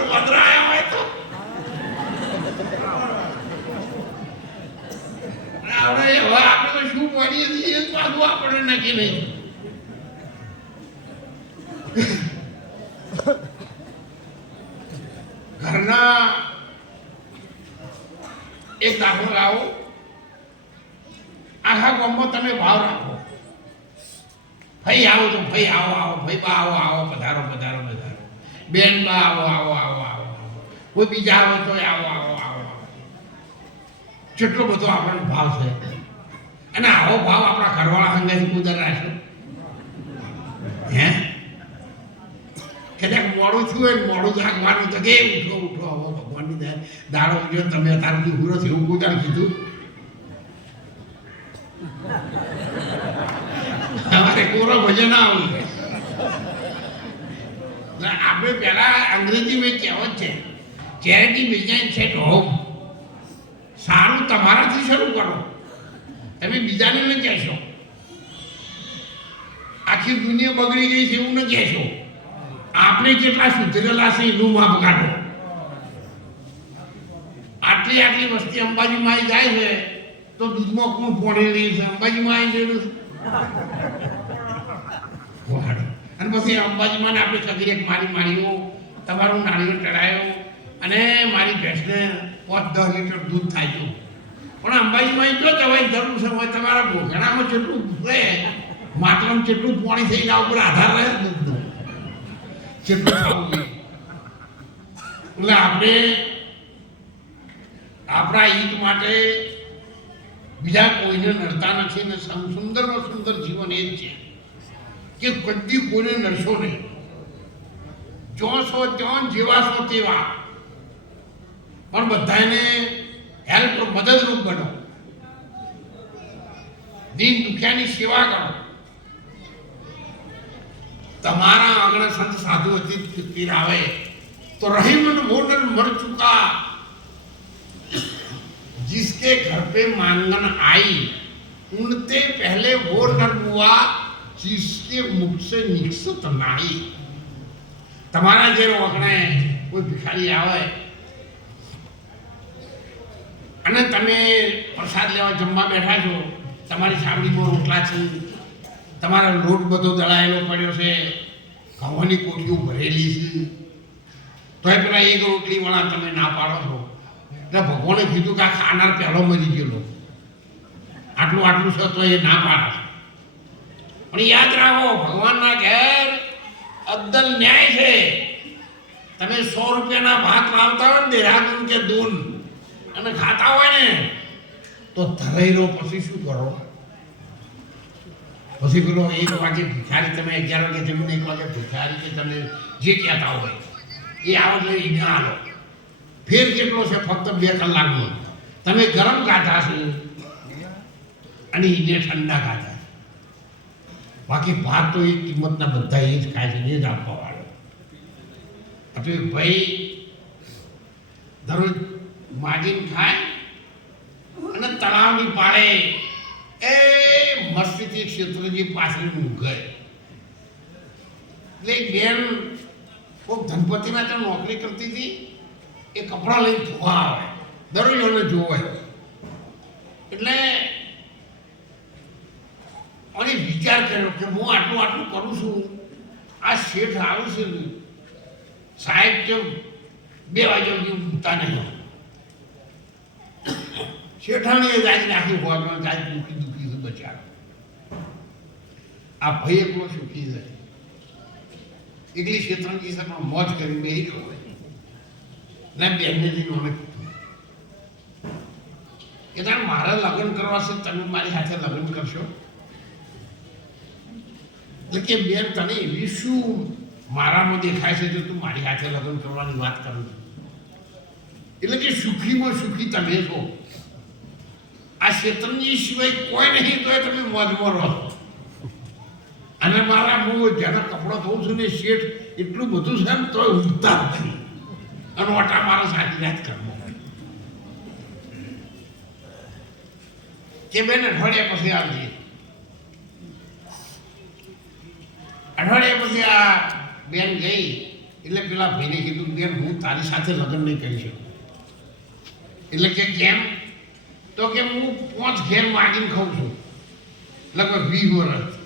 મિત્રો પધરાયા હોય તો આપણે હવે આપણે શું પડીએ છીએ એ પાછું આપણે નક્કી નહીં ઘરના એક દાખલો લાવો. આખા ગામમાં તમે ભાવ રાખો. ભાઈ આવો તો ભાઈ આવો આવો, ભાઈ બા આવો આવો, પધારો પધારો બેન બા આવો આવો આવો આવો. કોઈ બીજા આવે તો આવો આવો આવો કેટલો બધો આપણને ભાવ છે. અને આવો ભાવ આપણા ઘરવાળા સંગાથી કુદર છે હે? કદાચ મોડું થયું ને મોડું જાગવાનું તો કે ઉઠો ઉઠો, આવો, ભગવાનની દયા. દાડો ઉજ્યો તમે સુધી પૂરો થયો એવું કુદર કીધું. અમારે કોરો ભજન આવું આપણે પહેલા અંગ્રેજીમાં કહેવત છે ચેરિટી બિઝનેસ છે હોમ સારું તમારાથી શરૂ કરો. તમે બીજાને ન કહેશો. આખી દુનિયા બગડી ગઈ છે એવું ન કહેશો. આપણે કેટલા સુધરેલા છે એનું માપ કાઢો. આટલી આટલી વસ્તી અંબાજીમાં જાય છે, તો દૂધમાં કોણ પોણી રહી છે? અંબાજીમાં આવી ગયેલું પછી અંબાજીમાં આપણે સગીરે મારી માર્યો તમારું નાળિયેર ચડાયો અને મારી ભેંસને પાંચ દસ લીટર દૂધ થાય પણ અંબાજીમાં એટલો જવાની જરૂર છે હોય તમારા ઘોઘણામાં જેટલું રહે માટલામાં જેટલું પાણી થઈ એના ઉપર આધાર રહે દૂધનો જેટલું ખાવું એટલે આપણે આપણા હિત માટે બીજા કોઈને નડતા નથી ને સુંદરમાં સુંદર જીવન એ જ છે. કે કદી કોઈને નડશો નહીં જો છો ત્યાં જેવા છો તેવા પણ બધાને હેલ્પ મદદરૂપ બનો દીન દુખિયાની સેવા કરો તમારા આંગણે સંત સાધુ અતિથિ પીર આવે તો રહીમન મોડન મર ચુકા जिसके घर पे मांगन आई उनते पहले वो नर हुआ जिसके मुख से निकसत नाई તમારા જે વગણે કોઈ ભિખારી આવે અને તમે પ્રસાદ લેવા જમવા બેઠા છો તમારી સાવડીમાં રોટલા છે તમારો લોટ બધો દળાયેલો પડ્યો છે ઘઉંની કોઠીઓ ભરેલી છે તોય પેલા એક રોટલી વાળા તમે ના પાડો છો એટલે ભગવાને કીધું કે આ ખાનાર પહેલો મરી ગયેલો આટલું આટલું છે તો એ ના પાડે પણ યાદ રાખો, ભગવાનના ઘેર અદ્દલ ન્યાય છે. તમે સો રૂપિયાના ભાત લાવતા હોય ને દેહરાદૂન કે દૂન, અને ખાતા હોય ને, તો રહો પછી શું કરો? પછી પેલો એક વાગે ભિખારી તમે અગિયાર વાગે જમીને એક વાગે ભિખારી કે તમે જે કહેતા હોય, એ આવો એટલે એને આવો ફેર કેટલો છે? ફક્ત બે કલાકનો. તમે ગરમ કાઢા છો અને એને ઠંડા કાઢા બાકી ભાત તો એ કિંમતના બધા એ જ ખાય છે એ જ આપવા વાળો. એટલે ભાઈ, દરરોજ માજી ખાય અને તળાવની પાડે એ મસ્તીથી ક્ષેત્રજી પાછળ મૂકે. એટલે એક બેન કોઈ ધનપતિના ત્યાં નોકરી કરતી હતી, એ કપડાં લઈને ધોવા આવે. દરરોજ એને જોવે. એટલે અને વિચાર કર્યો કે હું આટલું આટલું કરું છું. આ શેઠ આવું છે સાહેબ કેમ બે વાગ્યા સુધી ઊંઘતા નહીં શેઠાણીએ જાય નાખી, હોવાનો જાય દુઃખી દુઃખી છે આ ભય એકલો સુખી છે એટલી શેત્રંજી પણ મોજ કરી બેહી ગયો હોય. ને બેનને જઈને અમે કે તારે મારે લગ્ન કરવા છે, તમે મારી સાથે લગ્ન કરશો? એટલે કે બેન, તને એવી શું મારામાં દેખાય છે તો તું મારી હાથે લગ્ન કરવાની વાત કરું છું? એટલે કે સુખીમાં સુખી તમે છો. આ શેતનજી સિવાય કોઈ નહીં તો તમે મોજમાં રહો. અને મારા હું જેના કપડાં ધોઉં છું ને શેઠ, એટલું બધું છે ને, તોય ઊંઘતા નથી અને ઓટા મારા સાચી રાત કરવો કે બેન, અઠવાડિયા પછી આવજે. અઠવાડિયા પછી આ બેન ગઈ. એટલે પેલા ભાઈને કીધું, બેન, હું તારી સાથે લગ્ન નહીં કરી શકું. એટલે કે, કેમ? તો કે, હું પાંચ ઘેર માગીને ખાઉં છું. લગભગ વીસ વર્ષ